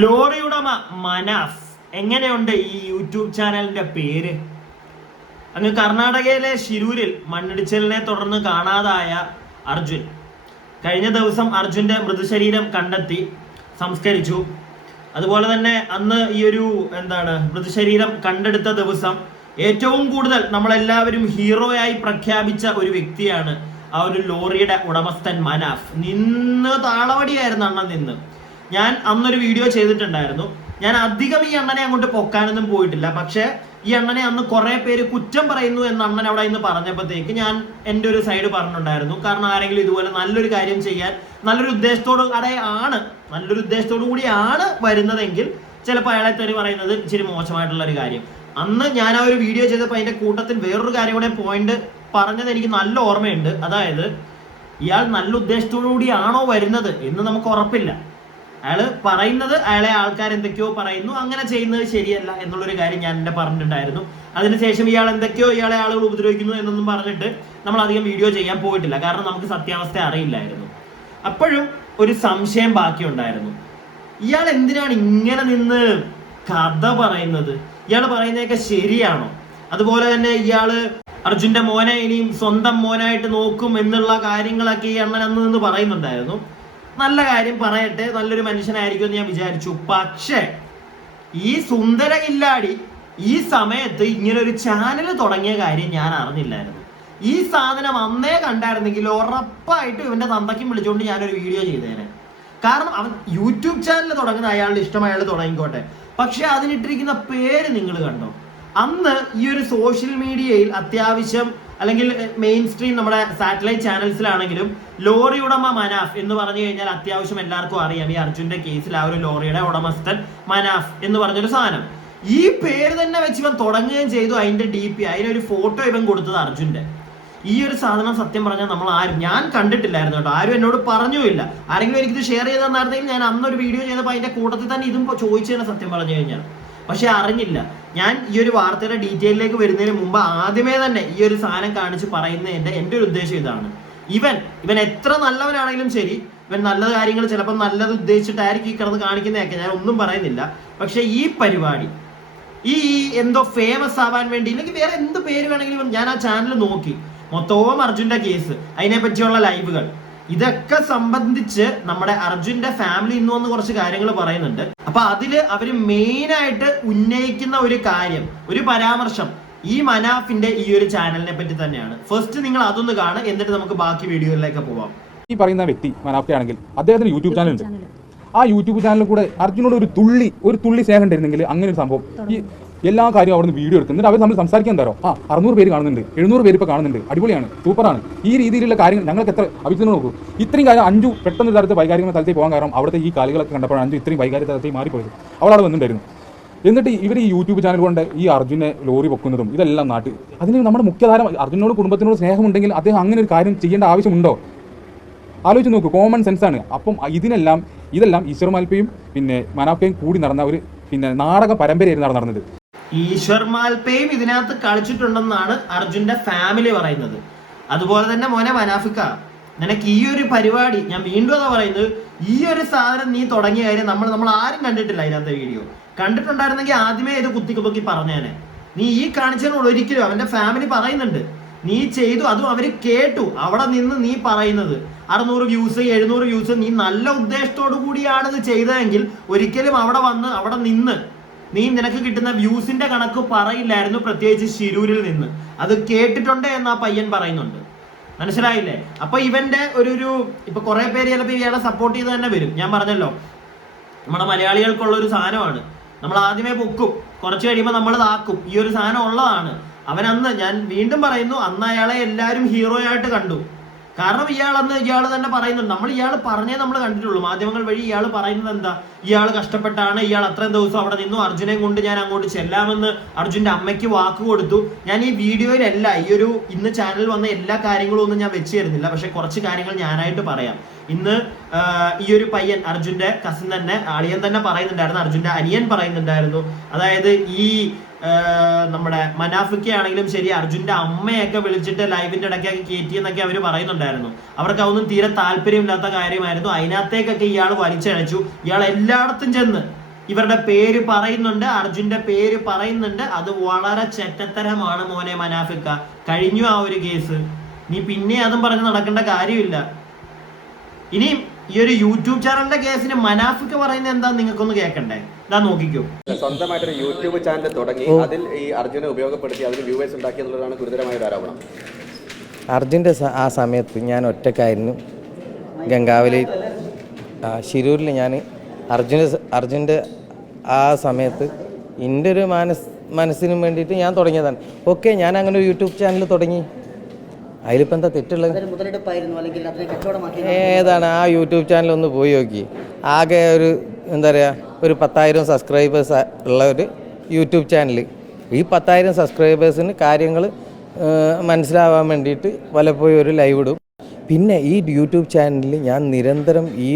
Lorry ഉടമ മനാഫ് എങ്ങനെയുണ്ട് ഈ യൂട്യൂബ് ചാനലിന്റെ പേര്? അങ്ങ് കർണാടകയിലെ ഷിരൂരിൽ മണ്ണിടിച്ചിലിനെ തുടർന്ന് കാണാതായ അർജുൻ. കഴിഞ്ഞ ദിവസം അർജുന്റെ മൃതശരീരം കണ്ടെത്തി സംസ്കരിച്ചു. അതുപോലെ തന്നെ അന്ന് ഈ ഒരു മൃതശരീരം കണ്ടെടുത്ത ദിവസം ഏറ്റവും കൂടുതൽ നമ്മളെല്ലാവരും ഹീറോയായി പ്രഖ്യാപിച്ച ഒരു വ്യക്തിയാണ് ആ ഒരു ലോറിയുടെ ഉടമസ്ഥൻ മനാഫ്. നിന്ന് താളവടിയായിരുന്നു അണ്ണൻ നിന്ന്. ഞാൻ അന്നൊരു വീഡിയോ ചെയ്തിട്ടുണ്ടായിരുന്നു. ഞാൻ അധികം ഈ അണ്ണനെ അങ്ങോട്ട് പൊക്കാനൊന്നും പോയിട്ടില്ല. പക്ഷെ ഈ അണ്ണനെ അന്ന് കുറെ പേര് കുറ്റം പറയുന്നു എന്ന് അണ്ണൻ അവിടെ ഇന്ന് പറഞ്ഞപ്പോഴത്തേക്ക് ഞാൻ എൻ്റെ ഒരു സൈഡ് പറഞ്ഞിട്ടുണ്ടായിരുന്നു. കാരണം ആരെങ്കിലും ഇതുപോലെ നല്ലൊരു കാര്യം ചെയ്യാൻ നല്ലൊരു ഉദ്ദേശത്തോടു കൂടിയാണ് വരുന്നതെങ്കിൽ ചിലപ്പോൾ അയാളെ തെറി പറയുന്നത് ഇച്ചിരി മോശമായിട്ടുള്ള ഒരു കാര്യം. അന്ന് ഞാൻ ആ ഒരു വീഡിയോ ചെയ്തപ്പോൾ അതിന്റെ കൂട്ടത്തിൽ വേറൊരു കാര്യം കൂടെ പോയിന്റ് പറഞ്ഞത് എനിക്ക് നല്ല ഓർമ്മയുണ്ട്. അതായത് ഇയാൾ നല്ല ഉദ്ദേശത്തോടു കൂടിയാണോ വരുന്നത് എന്ന് നമുക്ക് ഉറപ്പില്ല. അയാള് പറയുന്നത് അയാളെ ആൾക്കാർ എന്തൊക്കെയോ പറയുന്നു, അങ്ങനെ ചെയ്യുന്നത് ശരിയല്ല എന്നുള്ളൊരു കാര്യം ഞാൻ എന്നെ പറഞ്ഞിട്ടുണ്ടായിരുന്നു. അതിനുശേഷം ഇയാളെ ആളുകൾ ഉപദ്രവിക്കുന്നു എന്നൊന്നും പറഞ്ഞിട്ട് നമ്മൾ അധികം വീഡിയോ ചെയ്യാൻ പോയിട്ടില്ല. കാരണം നമുക്ക് സത്യാവസ്ഥ അറിയില്ലായിരുന്നു. അപ്പോഴും ഒരു സംശയം ബാക്കിയുണ്ടായിരുന്നു. ഇയാൾ എന്തിനാണ് ഇങ്ങനെ നിന്ന് കഥ പറയുന്നത്? ഇയാൾ പറയുന്നതൊക്കെ ശരിയാണോ? അതുപോലെ തന്നെ ഇയാള് അർജുന്റെ മോനെ ഇനിയും സ്വന്തം മോനായിട്ട് നോക്കും എന്നുള്ള കാര്യങ്ങളൊക്കെ ഈ അണ്ണൻ അന്ന് നിന്ന് പറയുന്നുണ്ടായിരുന്നു. നല്ല കാര്യം പറയട്ടെ, നല്ലൊരു മനുഷ്യനായിരിക്കും എന്ന് ഞാൻ വിചാരിച്ചു. പക്ഷേ ഈ സുന്ദര കില്ലാടി ഈ സമയത്ത് ഇങ്ങനെ ഒരു ചാനൽ തുടങ്ങിയ കാര്യം ഞാൻ അറിഞ്ഞില്ലായിരുന്നു. ഈ സാധനം അന്നേ കണ്ടായിരുന്നെങ്കിൽ ഉറപ്പായിട്ടും ഇവന്റെ തന്തയ്ക്കും വിളിച്ചുകൊണ്ട് ഞാനൊരു വീഡിയോ ചെയ്തേനെ. കാരണം അവൻ യൂട്യൂബ് ചാനൽ തുടങ്ങുന്ന അയാളുടെ ഇഷ്ടം, അയാൾ തുടങ്ങിക്കോട്ടെ. പക്ഷെ അതിനിട്ടിരിക്കുന്ന പേര് നിങ്ങൾ കണ്ടോ? അന്ന് ഈ ഒരു സോഷ്യൽ മീഡിയയിൽ അത്യാവശ്യം അല്ലെങ്കിൽ മെയിൻ സ്ട്രീം നമ്മുടെ സാറ്റലൈറ്റ് ചാനൽസിലാണെങ്കിലും ലോറി ഉടമ മനാഫ് എന്ന് പറഞ്ഞു കഴിഞ്ഞാൽ അത്യാവശ്യം എല്ലാവർക്കും അറിയാം. ഈ അർജുന്റെ കേസിൽ ആ ഒരു ലോറിയുടെ ഉടമസ്ഥൻ മനാഫ് എന്ന് പറഞ്ഞൊരു സാധനം. ഈ പേര് തന്നെ വെച്ച് ഇവൻ തുടങ്ങുകയും ചെയ്തു. അതിന്റെ DP, അതിനൊരു ഫോട്ടോ ഇവൻ കൊടുത്തത് അർജുന്റെ. ഈ ഒരു സാധനം സത്യം പറഞ്ഞാൽ ഞാൻ കണ്ടിട്ടില്ലായിരുന്നു കേട്ടോ. ആരും എന്നോട് പറഞ്ഞുമില്ല. ആരെങ്കിലും എനിക്കിത് ഷെയർ ചെയ്ത് തന്നായിരുന്നെങ്കിൽ ഞാൻ അന്നൊരു വീഡിയോ ചെയ്തപ്പോൾ അതിന്റെ കൂട്ടത്തിൽ തന്നെ ഇതും ചോദിച്ചതിനെ സത്യം പറഞ്ഞു കഴിഞ്ഞാൽ. പക്ഷെ അറിഞ്ഞില്ല. ഞാൻ ഈ ഒരു വാർത്തയുടെ ഡീറ്റെയിലേക്ക് വരുന്നതിന് മുമ്പ് ആദ്യമേ തന്നെ ഈ ഒരു സാധനം കാണിച്ച് പറയുന്നതിന്റെ എൻ്റെ ഒരു ഉദ്ദേശം ഇതാണ്. ഇവൻ എത്ര നല്ലവനാണെങ്കിലും ശരി, ഇവൻ നല്ല കാര്യങ്ങൾ ചിലപ്പോൾ നല്ലത് ഉദ്ദേശിച്ചിട്ടായിരിക്കും ഈ കിടന്ന് കാണിക്കുന്നതൊക്കെ, ഞാൻ ഒന്നും പറയുന്നില്ല. പക്ഷെ ഈ പരിപാടി ഈ എന്തോ ഫേമസ് ആവാൻ വേണ്ടി ഇല്ലെങ്കിൽ വേറെ എന്ത് പേര് വേണമെങ്കിലും, ഞാൻ ആ ചാനൽ നോക്കി മൊത്തവും അർജുന്റെ കേസ്, അതിനെ പറ്റിയുള്ള ലൈവുകൾ, ഇതൊക്കെ സംബന്ധിച്ച് നമ്മുടെ അർജുന്റെ ഫാമിലി ഇന്ന് വന്ന് കുറച്ച് കാര്യങ്ങൾ പറയുന്നുണ്ട്. അപ്പൊ അതില് അവര് മെയിൻ ആയിട്ട് ഉന്നയിക്കുന്ന ഒരു കാര്യം, ഒരു പരാമർശം ഈ മനാഫിന്റെ ഈ ഒരു ചാനലിനെ പറ്റി തന്നെയാണ്. ഫസ്റ്റ് നിങ്ങൾ അതൊന്ന് കാണുക, എന്നിട്ട് നമുക്ക് ബാക്കി വീഡിയോയിലേക്ക് പോവാം. ഈ പറയുന്ന വ്യക്തി മനാഫ്ടെ ആണെങ്കിൽ അദ്ദേഹത്തിന് യൂട്യൂബ് ചാനൽ ഉണ്ട്. ആ യൂട്യൂബ് ചാനലിൽ കൂടെ അർജുനോട് ഒരു തുള്ളി സ്നേഹം ഉണ്ടായിരുന്നെങ്കിൽ അങ്ങനെ ഒരു സംഭവം ഈ എല്ലാ കാര്യവും അവിടെ നിന്ന് വീഡിയോ എടുക്കുന്നുണ്ട്. അവർ നമ്മൾ സംസാരിക്കാൻ തരോ 600 പേര് കാണുന്നുണ്ട്, 700 പേര് ഇപ്പോൾ കാണുന്നുണ്ട്, അടിപൊളിയാണ്, സൂപ്പറാണ്. ഈ രീതിയിലുള്ള കാര്യങ്ങൾ ഞങ്ങൾക്ക് എത്ര അഭിപ്രായം നോക്കൂ. ഇത്രയും കാര്യം അഞ്ചു പെട്ടെന്ന് തരത്തിൽ വൈകാരിക തലത്തിൽ പോകാൻ കാരണം അവിടുത്തെ ഈ കളികളൊക്കെ കണ്ടപ്പോഴാണ് അഞ്ചു ഇത്രയും വൈകാരിക തലത്തിൽ മാറിപ്പോയത്. അവളവിടെ വന്നിട്ടുണ്ടായിരുന്നു. എന്നിട്ട് ഇവർ ഈ യൂട്യൂബ് ചാനൽ കൊണ്ട് ഈ അർജുനെ ലോറി പൊക്കുന്നതും ഇതെല്ലാം അതിന് നമ്മുടെ മുഖ്യധാര അർജുനോട് കുടുംബത്തിനോട് സ്നേഹമുണ്ടെങ്കിൽ അദ്ദേഹം അങ്ങനെ ഒരു കാര്യം ചെയ്യേണ്ട ആവശ്യമുണ്ടോ? ആലോചിച്ച് നോക്കൂ, കോമൺ സെൻസാണ്. അപ്പം ഇതെല്ലാം ഈശ്വർ മാൽപ്പയും പിന്നെ മനാഫയും കൂടി നടന്ന ഒരു നാടക പരമ്പരയായിരുന്നു നടന്നത്. ഈശ്വർ മാൽപ്പയും ഇതിനകത്ത് കളിച്ചിട്ടുണ്ടെന്നാണ് അർജുന്റെ ഫാമിലി പറയുന്നത്. അതുപോലെ തന്നെ മോനെ മനാഫിക്ക, നിനക്ക് ഈ ഒരു പരിപാടി, ഞാൻ വീണ്ടും അതാ പറയുന്നത്, ഈ ഒരു സാധനം നീ തുടങ്ങിയ കാര്യം നമ്മൾ ആരും കണ്ടിട്ടില്ല. അതിനകത്തെ വീഡിയോ കണ്ടിട്ടുണ്ടായിരുന്നെങ്കിൽ ആദ്യമേ ഇത് കുത്തിപ്പൊക്കി പറഞ്ഞേനെ. നീ ഈ കാണിച്ചതിനോട് ഒരിക്കലും അവന്റെ ഫാമിലി പറയുന്നുണ്ട് നീ ചെയ്തു, അതും അവര് കേട്ടു. അവിടെ നിന്ന് നീ പറയുന്നത് 600 വ്യൂസ് 700 വ്യൂസ്, നീ നല്ല ഉദ്ദേശത്തോടു കൂടിയാണ് ഇത് ചെയ്തതെങ്കിൽ ഒരിക്കലും അവിടെ നിന്ന് നീ നിനക്ക് കിട്ടുന്ന വ്യൂസിന്റെ കണക്ക് പറയില്ലായിരുന്നു, പ്രത്യേകിച്ച് ശിരൂരിൽ നിന്ന്. അത് കേട്ടിട്ടുണ്ട് എന്ന് ആ പയ്യൻ പറയുന്നുണ്ട്. മനസ്സിലായില്ലേ? അപ്പൊ ഇവന്റെ ഇപ്പൊ കുറെ പേര് ചിലപ്പോൾ ഇയാളെ സപ്പോർട്ട് ചെയ്ത് തന്നെ വരും. ഞാൻ പറഞ്ഞല്ലോ, നമ്മുടെ മലയാളികൾക്കുള്ള ഒരു സാധനമാണ്. നമ്മൾ ആദ്യമേ പൊക്കും, കുറച്ച് കഴിയുമ്പോൾ നമ്മൾ താക്കും. ഈ ഒരു സാധനം ഉള്ളതാണ്. ഞാൻ വീണ്ടും പറയുന്നു, അന്ന് അയാളെ എല്ലാവരും ഹീറോ ആയിട്ട് കണ്ടു. കാരണം ഇയാൾ തന്നെ പറയുന്നുണ്ട്, ഇയാൾ പറഞ്ഞേ നമ്മൾ കണ്ടിട്ടുള്ളൂ. മാധ്യമങ്ങൾ വഴി ഇയാൾ പറയുന്നത് എന്താ, ഇയാൾ കഷ്ടപ്പെട്ടാണ്, ഇയാൾ അത്രയും ദിവസം അവിടെ നിന്നു, അർജുനെ കൊണ്ട് ഞാൻ അങ്ങോട്ട് ചെല്ലാമെന്ന് അർജുന്റെ അമ്മയ്ക്ക് വാക്ക് കൊടുത്തു. ഞാൻ ഈ വീഡിയോയിലല്ല ഇന്ന് ചാനലിൽ വന്ന എല്ലാ കാര്യങ്ങളും ഒന്നും ഞാൻ വെച്ച് തരുന്നില്ല. പക്ഷെ കുറച്ച് കാര്യങ്ങൾ ഞാനായിട്ട് പറയാം. ഇന്ന് ഈ ഒരു പയ്യൻ, അർജുന്റെ കസിൻ തന്നെ, അളിയൻ തന്നെ പറയുന്നുണ്ടായിരുന്നു, അർജുന്റെ അനിയൻ പറയുന്നുണ്ടായിരുന്നു. അതായത് ഈ നമ്മുടെ മനാഫിക്കയാണെങ്കിലും ശരി, അർജുന്റെ അമ്മയൊക്കെ വിളിച്ചിട്ട് ലൈവിന്റെ ഇടയ്ക്കൊക്കെ കയറ്റിയെന്നൊക്കെ അവർ പറയുന്നുണ്ടായിരുന്നു. അവർക്ക് അതൊന്നും തീരെ താല്പര്യമില്ലാത്ത കാര്യമായിരുന്നു. അതിനകത്തേക്കൊക്കെ ഇയാൾ വലിച്ചഴച്ചു. ഇയാൾ എല്ലായിടത്തും ചെന്ന് ഇവരുടെ പേര് പറയുന്നുണ്ട്, അർജുന്റെ പേര് പറയുന്നുണ്ട്. അത് വളരെ ചെറ്റത്തരമാണ് മോനെ മനാഫിക്ക. കഴിഞ്ഞു ആ ഒരു കേസ്. നീ പിന്നെ അതും പറഞ്ഞ് നടക്കേണ്ട കാര്യമില്ല. ഇനിയും ഈ ഒരു യൂട്യൂബ് ചാനലിന്റെ കേസിന് മനാഫിക്ക പറയുന്നത് എന്താ നിങ്ങൾക്കൊന്ന് കേൾക്കണ്ടേ? ഇതാ നോക്കിക്കോ. സ്വന്തമായിട്ടൊരു യൂട്യൂബ് ചാനൽ തുടങ്ങി അതിൽ ഈ അർജുനെ ഉപയോഗപ്പെടുത്തി അതിൽ വ്യൂവേഴ്സ് ഉണ്ടാക്കി എന്നുള്ളതാണ് ഗുരുതരമായ ഒരു ആരോപണം. അർജുൻ്റെ ആ സമയത്ത് ഞാൻ ഒറ്റക്കായിരുന്നു ഗംഗാവലി ശിരൂരിൽ. ഞാൻ അർജുൻ്റെ ആ സമയത്ത് എൻ്റെ ഒരു മനസ്സിനും വേണ്ടിയിട്ട് ഞാൻ തുടങ്ങിയതാണ്. ഓക്കെ, ഞാൻ അങ്ങനെ ഒരു യൂട്യൂബ് ചാനൽ തുടങ്ങി. അതിലിപ്പോൾ എന്താ തെറ്റുള്ളത്? ഏതാണ് ആ യൂട്യൂബ് ചാനൽ ഒന്ന് പോയി നോക്കി. ആകെ ഒരു എന്താ പറയുക, ഒരു 10,000 സബ്സ്ക്രൈബേഴ്സ് ഉള്ള ഒരു യൂട്യൂബ് ചാനൽ. ഈ 10,000 സബ്സ്ക്രൈബേഴ്സിന് കാര്യങ്ങൾ മനസ്സിലാവാൻ വേണ്ടിയിട്ട് പലപ്പോഴും ഒരു ലൈവ് ഇടും. പിന്നെ ഈ യൂട്യൂബ് ചാനലിൽ ഞാൻ നിരന്തരം ഈ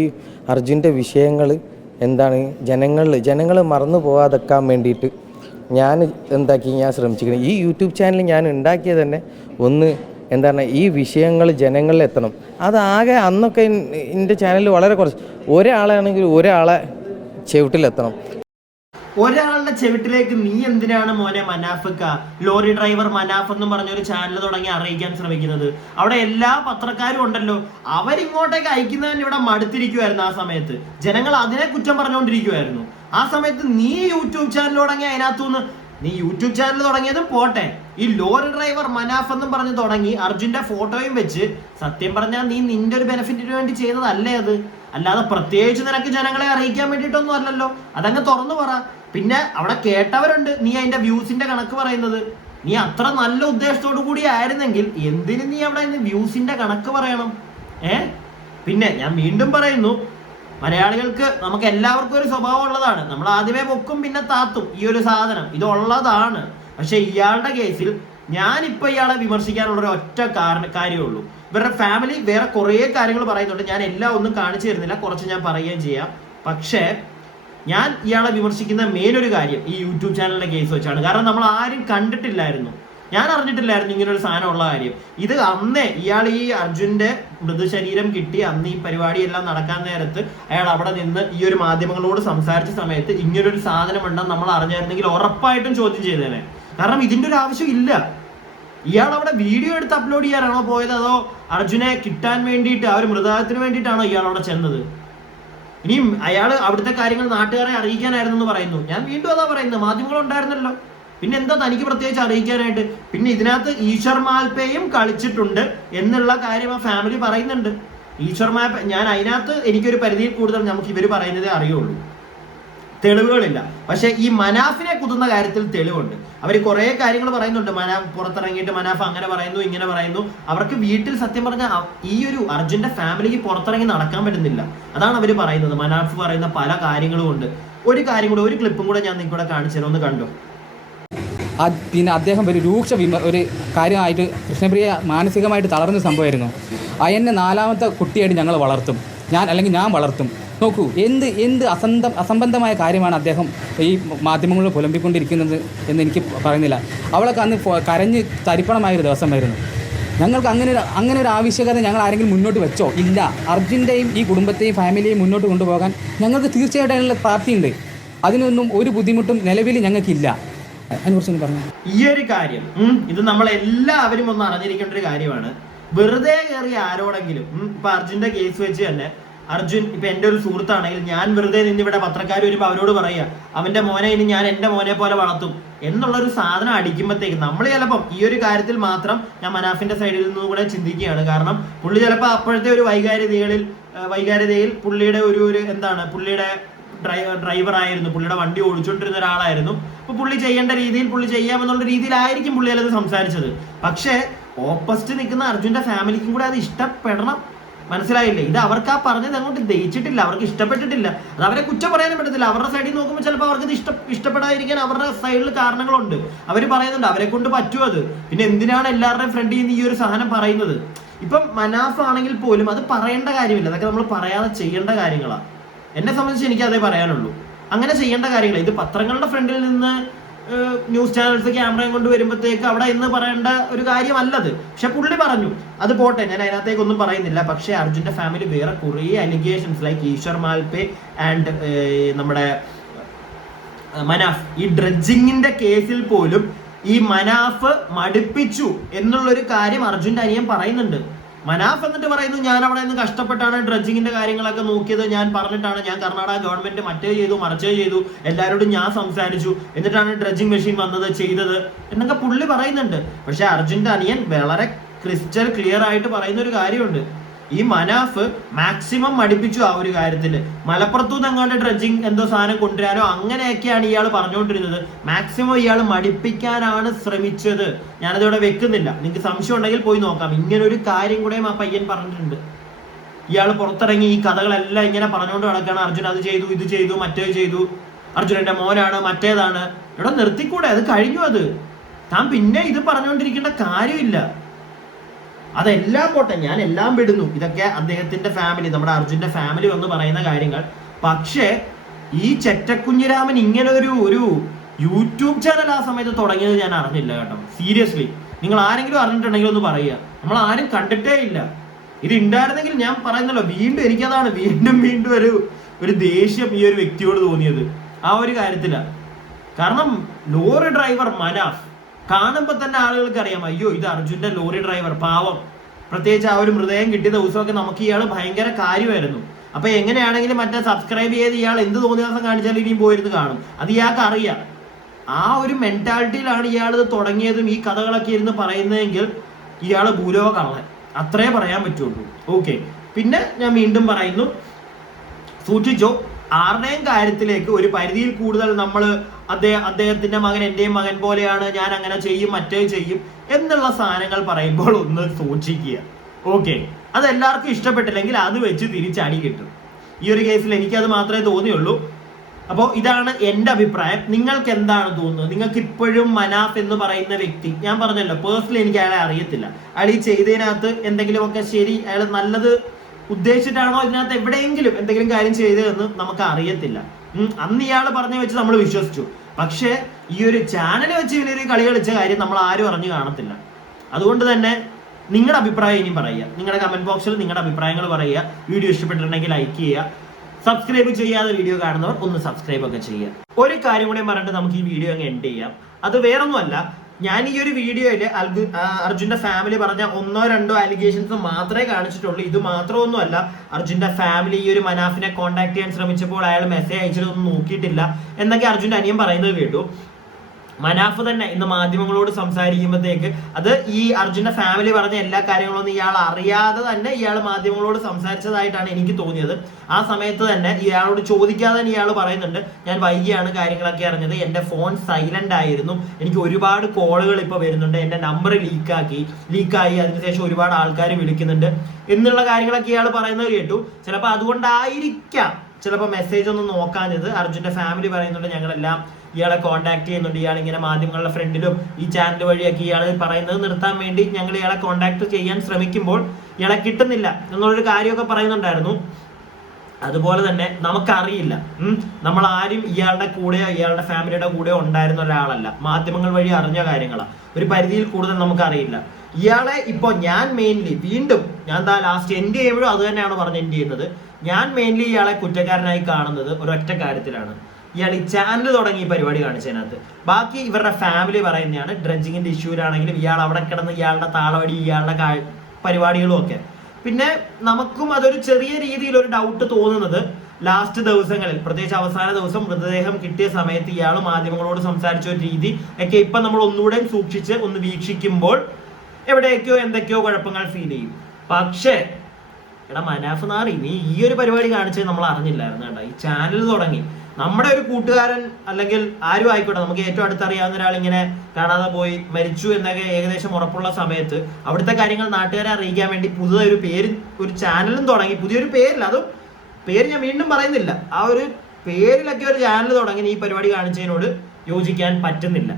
അർജുൻ്റെ വിഷയങ്ങൾ എന്താണ് ജനങ്ങൾ മറന്നു പോകാതെക്കാൻ വേണ്ടിയിട്ട് ഞാൻ ഞാൻ ശ്രമിച്ചിരിക്കുന്നത്. ഈ യൂട്യൂബ് ചാനൽ ഞാൻ ഉണ്ടാക്കിയത് തന്നെ ഒന്ന് എന്താണ്, ഈ വിഷയങ്ങൾ ജനങ്ങളിൽ എത്തണം. അതാകെ അന്നൊക്കെ എൻ്റെ ചാനലിൽ വളരെ കുറച്ച്, ഒരാളാണെങ്കിൽ ഒരാളെ ചെവിട്ടിലെത്തണം. ഒരാളുടെ ചെവിട്ടിലേക്ക് നീ എന്തിനാണ് മോനെ മനാഫിക്ക ലോറി ഡ്രൈവർ മനാഫ് എന്ന് പറഞ്ഞൊരു ചാനൽ തുടങ്ങി അറിയിക്കാൻ ശ്രമിക്കുന്നത്? അവിടെ എല്ലാ പത്രക്കാരും ഉണ്ടല്ലോ, അവരിങ്ങോട്ടേക്ക് അയക്കുന്നതിന് ഇവിടെ മടുത്തിരിക്കുമായിരുന്നു. ആ സമയത്ത് ജനങ്ങൾ അതിനെ കുറ്റം പറഞ്ഞുകൊണ്ടിരിക്കുമായിരുന്നു. ആ സമയത്ത് നീ യൂട്യൂബ് ചാനൽ തുടങ്ങി അതിനകത്തുനിന്ന് നീ യൂട്യൂബ് ചാനൽ തുടങ്ങിയതും പോട്ടെ, ഈ ലോറി ഡ്രൈവർ മനാഫ് എന്നും പറഞ്ഞ് തുടങ്ങി അർജുന്റെ ഫോട്ടോയും വെച്ച്, സത്യം പറഞ്ഞാൽ നീ നിന്റെ ഒരു ബെനിഫിറ്റിന് വേണ്ടി ചെയ്തതല്ലേ അത്? അല്ലാതെ പ്രത്യേകിച്ച് നിനക്ക് ജനങ്ങളെ അറിയിക്കാൻ വേണ്ടിയിട്ടൊന്നും അല്ലല്ലോ. അതങ്ങ് തുറന്നു പറ. പിന്നെ അവിടെ കേട്ടവരുണ്ട് നീ അതിന്റെ വ്യൂസിന്റെ കണക്ക് പറയുന്നത്. നീ അത്ര നല്ല ഉദ്ദേശത്തോടു കൂടി ആയിരുന്നെങ്കിൽ എന്തിന് നീ അവിടെ വ്യൂസിന്റെ കണക്ക് പറയണം? പിന്നെ ഞാൻ വീണ്ടും പറയുന്നു, മലയാളികൾക്ക് നമുക്ക് എല്ലാവർക്കും ഒരു സ്വഭാവം ഉള്ളതാണ്. നമ്മൾ ആദ്യമേ പൊക്കും പിന്നെ താത്തും. ഈ ഒരു സാധനം ഇതുള്ളതാണ്. പക്ഷെ ഇയാളുടെ കേസിൽ ഞാനിപ്പോൾ ഇയാളെ വിമർശിക്കാനുള്ള ഒരു ഒറ്റ കാര്യമുള്ളൂ. ഇവരുടെ ഫാമിലി വേറെ കുറേ കാര്യങ്ങൾ പറയുന്നുണ്ട്. ഞാൻ എല്ലാം ഒന്നും കാണിച്ചു തരുന്നില്ല, കുറച്ച് ഞാൻ പറയുകയും ചെയ്യാം. പക്ഷേ ഞാൻ ഇയാളെ വിമർശിക്കുന്ന മെയിൻ ഒരു കാര്യം ഈ യൂട്യൂബ് ചാനലിന്റെ കേസ് വെച്ചാണ്. കാരണം നമ്മൾ ആരും കണ്ടിട്ടില്ലായിരുന്നു, ഞാൻ അറിഞ്ഞിട്ടില്ലായിരുന്നു ഇങ്ങനെ ഒരു സാധനം ഉള്ള കാര്യം. ഇത് അന്നേ ഇയാൾ ഈ അർജുന്റെ മൃതശരീരം കിട്ടി അന്ന് ഈ പരിപാടിയെല്ലാം നടക്കാൻ നേരത്ത് അയാൾ അവിടെ നിന്ന് ഈ ഒരു മാധ്യമങ്ങളോട് സംസാരിച്ച സമയത്ത് ഇങ്ങനൊരു സാധനം ഉണ്ടെന്ന് നമ്മൾ അറിഞ്ഞായിരുന്നെങ്കിൽ ഉറപ്പായിട്ടും ചോദ്യം ചെയ്തേനെ. കാരണം ഇതിന്റെ ഒരു ആവശ്യം ഇല്ല. ഇയാൾ അവിടെ വീഡിയോ എടുത്ത് അപ്ലോഡ് ചെയ്യാനാണോ പോയത്, അതോ അർജുനെ കിട്ടാൻ വേണ്ടിയിട്ട് ആ ഒരു മൃതദേഹത്തിന് വേണ്ടിയിട്ടാണോ ഇയാൾ അവിടെ ചെന്നത്? ഇനിയും അയാൾ അവിടുത്തെ കാര്യങ്ങൾ നാട്ടുകാരെ അറിയിക്കാനായിരുന്നു എന്ന് പറയുന്നു. ഞാൻ വീണ്ടും അതാ പറയുന്നത്, മാധ്യമങ്ങൾ ഉണ്ടായിരുന്നല്ലോ, പിന്നെ എന്താ തനിക്ക് പ്രത്യേകിച്ച് അറിയിക്കാനായിട്ട്? പിന്നെ ഇതിനകത്ത് ഈശ്വർ മാൽപേയും കളിച്ചിട്ടുണ്ട് എന്നുള്ള കാര്യം ആ ഫാമിലി പറയുന്നുണ്ട്. ഈശ്വർ മാൽപേ, ഞാൻ അതിനകത്ത് എനിക്കൊരു പരിധിയിൽ കൂടുതൽ നമുക്ക് ഇവർ പറയുന്നതേ അറിയുള്ളൂ, തെളിവുകളില്ല. പക്ഷെ ഈ മനാഫിനെ കുതുന്ന കാര്യത്തിൽ തെളിവുണ്ട്. അവർ കുറെ കാര്യങ്ങൾ പറയുന്നുണ്ട്. മനാഫ് പുറത്തിറങ്ങിയിട്ട് മനാഫ് അങ്ങനെ പറയുന്നു ഇങ്ങനെ പറയുന്നു. അവർക്ക് വീട്ടിൽ സത്യം പറഞ്ഞാൽ ഈ ഒരു അർജുന്റെ ഫാമിലിക്ക് പുറത്തിറങ്ങി നടക്കാൻ പറ്റുന്നില്ല. അതാണ് അവർ പറയുന്നത്. മനാഫ് പറയുന്ന പല കാര്യങ്ങളും ഉണ്ട്. ഒരു കാര്യം കൂടെ, ഒരു ക്ലിപ്പും കൂടെ ഞാൻ നിങ്ങൾക്കൂടെ കാണിച്ചു തരാം, ഒന്ന് കണ്ടോ. പിന്നെ അദ്ദേഹം ഒരു ഒരു കാര്യമായിട്ട് കൃഷ്ണപ്രിയ മാനസികമായിട്ട് തളർന്ന സംഭവമായിരുന്നു. എന്നെ 4ാമത്തെ കുട്ടിയായിട്ട് ഞങ്ങൾ വളർത്തും, ഞാൻ വളർത്തും. നോക്കൂ, എന്ത് അസംബന്ധമായ കാര്യമാണ് അദ്ദേഹം ഈ മാധ്യമങ്ങളിൽ പുലമ്പിക്കൊണ്ടിരിക്കുന്നത് എന്ന് എനിക്ക് പറയുന്നില്ല. അവളൊക്കെ അന്ന് കരഞ്ഞ് തരിപ്പണമായൊരു ദിവസമായിരുന്നു. ഞങ്ങൾക്ക് അങ്ങനെ ഒരു ആവശ്യകത ഞങ്ങൾ ആരെങ്കിലും മുന്നോട്ട് വെച്ചോ? ഇല്ല. അർജുൻ്റെയും ഈ കുടുംബത്തെയും ഫാമിലിയെയും മുന്നോട്ട് കൊണ്ടുപോകാൻ ഞങ്ങൾക്ക് തീർച്ചയായിട്ടും അതിനുള്ള പ്രാപ്തിയുണ്ട്. അതിനൊന്നും ഒരു ബുദ്ധിമുട്ടും നിലവിൽ ഞങ്ങൾക്കില്ല. അതിനെക്കുറിച്ചൊന്ന് പറഞ്ഞു. ഈ ഒരു കാര്യം ഇത് നമ്മളെല്ലാവരും ഒന്ന് അറിഞ്ഞിരിക്കേണ്ട ഒരു കാര്യമാണ്. വെറുതെ കയറി ആരോടെങ്കിലും ഇപ്പൊ അർജുന്റെ കേസ് വെച്ച് തന്നെ അർജുൻ ഇപ്പൊ എൻ്റെ ഒരു സുഹൃത്താണെങ്കിൽ ഞാൻ വെറുതെ നിന്ന് ഇവിടെ പത്രക്കാർ വരുമ്പോൾ അവരോട് പറയുക അവന്റെ മോനെ ഇനി ഞാൻ എൻ്റെ മോനെ പോലെ വളർത്തും എന്നുള്ളൊരു സാധനം അടിക്കുമ്പോഴത്തേക്ക് നമ്മൾ ചിലപ്പം ഈ ഒരു കാര്യത്തിൽ മാത്രം ഞാൻ മനാഫിന്റെ സൈഡിൽ നിന്നും കൂടെ ചിന്തിക്കുകയാണ്. കാരണം പുള്ളി ചിലപ്പോൾ അപ്പോഴത്തെ ഒരു വൈകാരികതയിൽ പുള്ളിയുടെ ഒരു എന്താണ്, പുള്ളിയുടെ ഡ്രൈവർ ആയിരുന്നു, പുള്ളിയുടെ വണ്ടി ഓടിച്ചുകൊണ്ടിരുന്ന ഒരാളായിരുന്നു. അപ്പൊ പുള്ളി ചെയ്യേണ്ട രീതിയിൽ പുള്ളി ചെയ്യാമെന്നുള്ള രീതിയിലായിരിക്കും പുള്ളി അത് സംസാരിച്ചത്. പക്ഷേ ഓപ്പോസിറ്റ് നിൽക്കുന്ന അർജുന്റെ ഫാമിലിക്കും കൂടെ അത് ഇഷ്ടപ്പെടണം. മനസ്സിലായില്ലേ? ഇത് അവർക്ക് ആ പറഞ്ഞത് അങ്ങോട്ട് ദഹിച്ചിട്ടില്ല, അവർക്ക് ഇഷ്ടപ്പെട്ടിട്ടില്ല. അത് അവരെ കുറ്റം പറയാനും പറ്റത്തില്ല. അവരുടെ സൈഡിൽ നോക്കുമ്പോൾ ചിലപ്പോൾ അവർക്ക് ഇത് ഇഷ്ടപ്പെടാതിരിക്കാൻ അവരുടെ സൈഡിൽ കാരണങ്ങളുണ്ട്. അവർ പറയുന്നുണ്ട് അവരെ കൊണ്ട് പറ്റും അത്. പിന്നെ എന്തിനാണ് എല്ലാവരുടെയും ഫ്രണ്ടിൽ നിന്ന് ഈ ഒരു സാധനം പറയുന്നത്? ഇപ്പം മനാഫ് ആണെങ്കിൽ പോലും അത് പറയേണ്ട കാര്യമില്ല. അതൊക്കെ നമ്മൾ പറയാതെ ചെയ്യേണ്ട കാര്യങ്ങളാണ്. എന്നെ സംബന്ധിച്ച് എനിക്ക് അതേ പറയാനുള്ളൂ. അങ്ങനെ ചെയ്യേണ്ട കാര്യങ്ങൾ. ഇത് പത്രങ്ങളുടെ ഫ്രണ്ടിൽ നിന്ന് ന്യൂസ് ചാനൽസ് ക്യാമറയും കൊണ്ട് വരുമ്പോഴത്തേക്ക് അവിടെ ഇന്ന് പറയേണ്ട ഒരു കാര്യമല്ലത്. പക്ഷെ പുള്ളി പറഞ്ഞു, അത് പോട്ടെ, ഞാൻ അതിനകത്തേക്കൊന്നും പറയുന്നില്ല. പക്ഷേ അർജുന്റെ ഫാമിലി വേറെ കുറേ allegations like Eshwar Malpe and നമ്മുടെ മനാഫ് ഈ ഡ്രഡ്ജിങ്ങിന്റെ കേസിൽ പോലും ഈ മനാഫ് മടുപ്പിച്ചു എന്നുള്ളൊരു കാര്യം അർജുന്റെ അനിയൻ പറയുന്നുണ്ട്. മനാഫ് എന്നിട്ട് പറയുന്നു, ഞാൻ അവിടെ നിന്ന് കഷ്ടപ്പെട്ടാണ് ഡ്രഡ്ജിങ്ങിന്റെ കാര്യങ്ങളൊക്കെ നോക്കിയത്, ഞാൻ പറഞ്ഞിട്ടാണ്, ഞാൻ കർണാടക ഗവൺമെന്റ് മറ്റേ ചെയ്തു മറിച്ചേ ചെയ്തു, എല്ലാവരോടും ഞാൻ സംസാരിച്ചു, എന്നിട്ടാണ് ഡ്രഡ്ജിങ് മെഷീൻ വന്നത് ചെയ്തത് എന്നൊക്കെ പുള്ളി പറയുന്നുണ്ട്. പക്ഷെ അർജുന്റെ അനിയൻ വളരെ ക്രിസ്റ്റൽ ക്ലിയർ ആയിട്ട് പറയുന്ന ഒരു കാര്യമുണ്ട്, ഈ മനാഫ് മാക്സിമം മടിപ്പിച്ചു ആ ഒരു കാര്യത്തില്. മലപ്പുറത്തു നിന്നങ്ങാണ്ട് ഡ്രഡ്ജിങ് എന്തോ സാധനം കൊണ്ടുവരാനോ അങ്ങനെയൊക്കെയാണ് ഇയാൾ പറഞ്ഞുകൊണ്ടിരുന്നത്. മാക്സിമം ഇയാൾ മടിപ്പിക്കാനാണ് ശ്രമിച്ചത്. ഞാനതിവിടെ വെക്കുന്നില്ല, നിങ്ങൾക്ക് സംശയം ഉണ്ടെങ്കിൽ പോയി നോക്കാം. ഇങ്ങനെ ഒരു കാര്യം കൂടെ ആ പയ്യൻ പറഞ്ഞിട്ടുണ്ട്. ഇയാൾ പുറത്തിറങ്ങി ഈ കഥകളെല്ലാം ഇങ്ങനെ പറഞ്ഞുകൊണ്ട് നടക്കുകയാണ്, അർജുൻ അത് ചെയ്തു, ഇത് ചെയ്തു, മറ്റേ ചെയ്തു, അർജുൻ എന്റെ മോനാണ്, മറ്റേതാണ്. ഇവിടെ നിർത്തിക്കൂടെ? അത് കഴിഞ്ഞു. അത് താൻ പിന്നെ ഇത് പറഞ്ഞുകൊണ്ടിരിക്കേണ്ട കാര്യമില്ല. അതെല്ലാം പോട്ടെ, ഞാൻ എല്ലാം വിടുന്നു. ഇതൊക്കെ അദ്ദേഹത്തിന്റെ ഫാമിലി, നമ്മുടെ അർജുന്റെ ഫാമിലി വന്ന് പറയുന്ന കാര്യങ്ങൾ. പക്ഷേ ഈ ചെറ്റക്കുഞ്ഞിരാമൻ ഇങ്ങനെ ഒരു യൂട്യൂബ് ചാനൽ ആ സമയത്ത് തുടങ്ങിയത് ഞാൻ അറിഞ്ഞില്ല കേട്ടോ. സീരിയസ്ലി, നിങ്ങൾ ആരെങ്കിലും അറിഞ്ഞിട്ടുണ്ടെങ്കിൽ ഒന്ന് പറയുക. നമ്മൾ ആരും കണ്ടിട്ടേ ഇല്ല. ഇത് ഉണ്ടായിരുന്നെങ്കിൽ ഞാൻ പറയുന്നല്ലോ, വീണ്ടും എനിക്കതാണ് വീണ്ടും ഒരു ദേഷ്യം ഈ ഒരു വ്യക്തിയോട് തോന്നിയത് ആ ഒരു കാര്യത്തിലാണ്. കാരണം ലോറി ഡ്രൈവർ മനാഫ് കാണുമ്പോൾ തന്നെ ആളുകൾക്ക് അറിയാം, അയ്യോ ഇത് അർജുന്റെ ലോറി ഡ്രൈവർ, പാവം. പ്രത്യേകിച്ച് ആ ഒരു മൃതദേഹം കിട്ടിയ ദിവസമൊക്കെ നമുക്ക് ഇയാൾ ഭയങ്കര കാര്യമായിരുന്നു. അപ്പൊ എങ്ങനെയാണെങ്കിലും മറ്റേ സബ്സ്ക്രൈബ് ചെയ്ത് ഇയാൾ എന്ത് തോന്നിയ ദിവസം കാണിച്ചാലും ഇനിയും പോയിരുന്നു കാണും. അത് ഇയാൾക്ക് അറിയാം. ആ ഒരു മെന്റാലിറ്റിയിലാണ് ഇയാൾ ഇത് തുടങ്ങിയതും ഈ കഥകളൊക്കെ ഇരുന്ന് പറയുന്നതെങ്കിൽ ഇയാൾ ഭൂലോകമാണ്, അത്രേ പറയാൻ പറ്റുള്ളൂ. ഓക്കെ, പിന്നെ ഞാൻ വീണ്ടും പറയുന്നു, സൂക്ഷിച്ചോ. ആരുടെയും കാര്യത്തിലേക്ക് ഒരു പരിധിയിൽ കൂടുതൽ നമ്മൾ അദ്ദേഹത്തിന്റെ മകൻ എന്റെയും മകൻ പോലെയാണ്, ഞാൻ അങ്ങനെ ചെയ്യും മറ്റേ ചെയ്യും എന്നുള്ള സാധനങ്ങൾ പറയുമ്പോൾ ഒന്ന് സൂക്ഷിക്കുക. ഓക്കെ, അത് എല്ലാവർക്കും ഇഷ്ടപ്പെട്ടില്ലെങ്കിൽ അത് വെച്ച് തിരിച്ചടി കിട്ടും. ഈ ഒരു കേസിൽ എനിക്കത് മാത്രമേ തോന്നിയുള്ളൂ. അപ്പോൾ ഇതാണ് എൻ്റെ അഭിപ്രായം. നിങ്ങൾക്ക് എന്താണ് തോന്നുന്നത്? നിങ്ങൾക്ക് ഇപ്പോഴും മനാഫ് എന്ന് പറയുന്ന വ്യക്തി, ഞാൻ പറഞ്ഞല്ലോ പേഴ്സണലി എനിക്ക് അയാളെ അറിയത്തില്ല. അയാൾ ഈ ചെയ്തതിനകത്ത് എന്തെങ്കിലുമൊക്കെ ശരി, അയാൾ നല്ലത് ഉദ്ദേശിച്ചിട്ടാണോ ഇതിനകത്ത് എവിടെയെങ്കിലും എന്തെങ്കിലും കാര്യം ചെയ്തതെന്ന് നമുക്ക് അറിയത്തില്ല. അന്ന് ഇയാൾ പറഞ്ഞു വെച്ച് നമ്മൾ വിശ്വസിച്ചു. പക്ഷെ ഈ ഒരു ചാനൽ വെച്ച് ഇവനൊരു കളി കളിച്ച കാര്യം നമ്മൾ ആരും അറിഞ്ഞു കാണത്തില്ല. അതുകൊണ്ട് തന്നെ നിങ്ങളുടെ അഭിപ്രായം ഇനി പറയുക. നിങ്ങളുടെ കമന്റ് ബോക്സിൽ നിങ്ങളുടെ അഭിപ്രായങ്ങൾ പറയുക. വീഡിയോ ഇഷ്ടപ്പെട്ടിട്ടുണ്ടെങ്കിൽ ലൈക്ക് ചെയ്യുക. സബ്സ്ക്രൈബ് ചെയ്യാതെ വീഡിയോ കാണുന്നവർ ഒന്ന് സബ്സ്ക്രൈബ് ഒക്കെ ചെയ്യുക. ഒരു കാര്യം കൂടെ പറഞ്ഞിട്ട് നമുക്ക് ഈ വീഡിയോ അങ്ങ് എൻഡ് ചെയ്യാം. അത് വേറൊന്നുമല്ല, ഞാൻ ഈ ഒരു വീഡിയോയിൽ അർജുന്റെ ഫാമിലി പറഞ്ഞ 1-2 അലിഗേഷൻസ് മാത്രമേ കാണിച്ചിട്ടുള്ളൂ. ഇത് മാത്രമൊന്നുമല്ല, അർജുന്റെ ഫാമിലി ഈ ഒരു മനാഫിനെ കോൺടാക്ട് ചെയ്യാൻ ശ്രമിച്ചപ്പോൾ അയാൾ മെസ്സേജ് അയച്ചിട്ടൊന്നും നോക്കിയിട്ടില്ല എന്നൊക്കെ അർജുന്റെ അനിയൻ പറയുന്നത് കേട്ടു. മനാഫ് തന്നെ ഇന്ന് മാധ്യമങ്ങളോട് സംസാരിക്കുമ്പോഴത്തേക്ക് അത് ഈ അർജുന്റെ ഫാമിലി പറഞ്ഞ എല്ലാ കാര്യങ്ങളൊന്നും ഇയാൾ അറിയാതെ തന്നെ ഇയാൾ മാധ്യമങ്ങളോട് സംസാരിച്ചതായിട്ടാണ് എനിക്ക് തോന്നിയത്. ആ സമയത്ത് തന്നെ ഇയാളോട് ചോദിക്കാതെ തന്നെ ഇയാൾ പറയുന്നുണ്ട്, ഞാൻ വൈകിയാണ് കാര്യങ്ങളൊക്കെ അറിഞ്ഞത്, എൻ്റെ ഫോൺ സൈലന്റ് ആയിരുന്നു, എനിക്ക് ഒരുപാട് കോളുകൾ ഇപ്പോൾ വരുന്നുണ്ട്, എൻ്റെ നമ്പർ ലീക്കായി അതിനുശേഷം ഒരുപാട് ആൾക്കാർ വിളിക്കുന്നുണ്ട് എന്നുള്ള കാര്യങ്ങളൊക്കെ ഇയാൾ പറയുന്നത് കേട്ടു. ചിലപ്പോൾ അതുകൊണ്ടായിരിക്കാം ചിലപ്പോൾ മെസ്സേജ് ഒന്നും നോക്കാഞ്ഞത്. അർജുന്റെ ഫാമിലി പറയുന്നുണ്ട്, ഞങ്ങളെല്ലാം ഇയാളെ കോൺടാക്ട് ചെയ്യുന്നുണ്ട്, ഇയാൾ ഇങ്ങനെ മാധ്യമങ്ങളുടെ ഫ്രണ്ടിലും ഈ ചാനൽ വഴിയൊക്കെ ഇയാൾ പറയുന്നത് നിർത്താൻ വേണ്ടി ഞങ്ങൾ ഇയാളെ കോൺടാക്ട് ചെയ്യാൻ ശ്രമിക്കുമ്പോൾ ഇയാളെ കിട്ടുന്നില്ല എന്നുള്ളൊരു കാര്യമൊക്കെ പറയുന്നുണ്ടായിരുന്നു. അതുപോലെ തന്നെ നമുക്കറിയില്ല, നമ്മൾ ആരും ഇയാളുടെ കൂടെയോ ഇയാളുടെ ഫാമിലിയുടെ കൂടെയോ ഉണ്ടായിരുന്ന ഒരാളല്ല. മാധ്യമങ്ങൾ വഴി അറിഞ്ഞ കാര്യങ്ങളാണ്. ഒരു പരിധിയിൽ കൂടുതൽ നമുക്കറിയില്ല. ഇയാളെ ഇപ്പോൾ ഞാൻ മെയിൻലി വീണ്ടും ഞാൻ ലാസ്റ്റ് എൻഡ് ചെയ്യുമ്പോഴും അത് തന്നെയാണ് പറഞ്ഞ് എൻഡ് ചെയ്യുന്നത്. ഞാൻ മെയിൻലി ഇയാളെ കുറ്റക്കാരനായി കാണുന്നത് ഒരൊറ്റ കാര്യത്തിലാണ്, ഇയാൾ ഈ ചാനൽ തുടങ്ങി ഈ പരിപാടി കാണിച്ചതിനകത്ത്. ബാക്കി ഇവരുടെ ഫാമിലി പറയുന്നതാണ് ഡ്രഡ്ജിങ്ങിന്റെ ഇഷ്യൂലാണെങ്കിലും ഇയാൾ അവിടെ കിടന്ന് ഇയാളുടെ താളവടി ഇയാളുടെ പരിപാടികളും ഒക്കെ. പിന്നെ നമുക്കും അതൊരു ചെറിയ രീതിയിൽ ഒരു ഡൗട്ട് തോന്നുന്നത് ലാസ്റ്റ് ദിവസങ്ങളിൽ, പ്രത്യേകിച്ച് അവസാന ദിവസം മൃതദേഹം കിട്ടിയ സമയത്ത് ഇയാൾ മാധ്യമങ്ങളോട് സംസാരിച്ച ഒരു രീതി ഒക്കെ ഇപ്പൊ നമ്മൾ ഒന്നുകൂടെ സൂക്ഷിച്ച് ഒന്ന് വീക്ഷിക്കുമ്പോൾ എവിടെയൊക്കെയോ എന്തൊക്കെയോ കുഴപ്പങ്ങൾ ഫീൽ ചെയ്യും. പക്ഷേ എടാ മനാഫ് നാറി, നീ ഈ ഒരു പരിപാടി കാണിച്ചത് നമ്മൾ അറിഞ്ഞില്ലായിരുന്നു കേട്ടോ. ഈ ചാനൽ തുടങ്ങി നമ്മുടെ ഒരു കൂട്ടുകാരൻ അല്ലെങ്കിൽ ആരും ആയിക്കോട്ടെ, നമുക്ക് ഏറ്റവും അടുത്തറിയാവുന്ന ഒരാൾ ഇങ്ങനെ കാണാതെ പോയി മരിച്ചു എന്നൊക്കെ ഏകദേശം ഉറപ്പുള്ള സമയത്ത് അവിടുത്തെ കാര്യങ്ങൾ നാട്ടുകാരെ അറിയിക്കാൻ വേണ്ടി പുതിയൊരു പേര്, ഒരു ചാനലും തുടങ്ങി. പുതിയൊരു പേരില്ല, അതും പേര് ഞാൻ വീണ്ടും പറയുന്നില്ല, ആ ഒരു പേരിലൊക്കെ ഒരു ചാനൽ തുടങ്ങി ഈ പരിപാടി കാണിച്ചതിനോട് യോജിക്കാൻ പറ്റുന്നില്ല.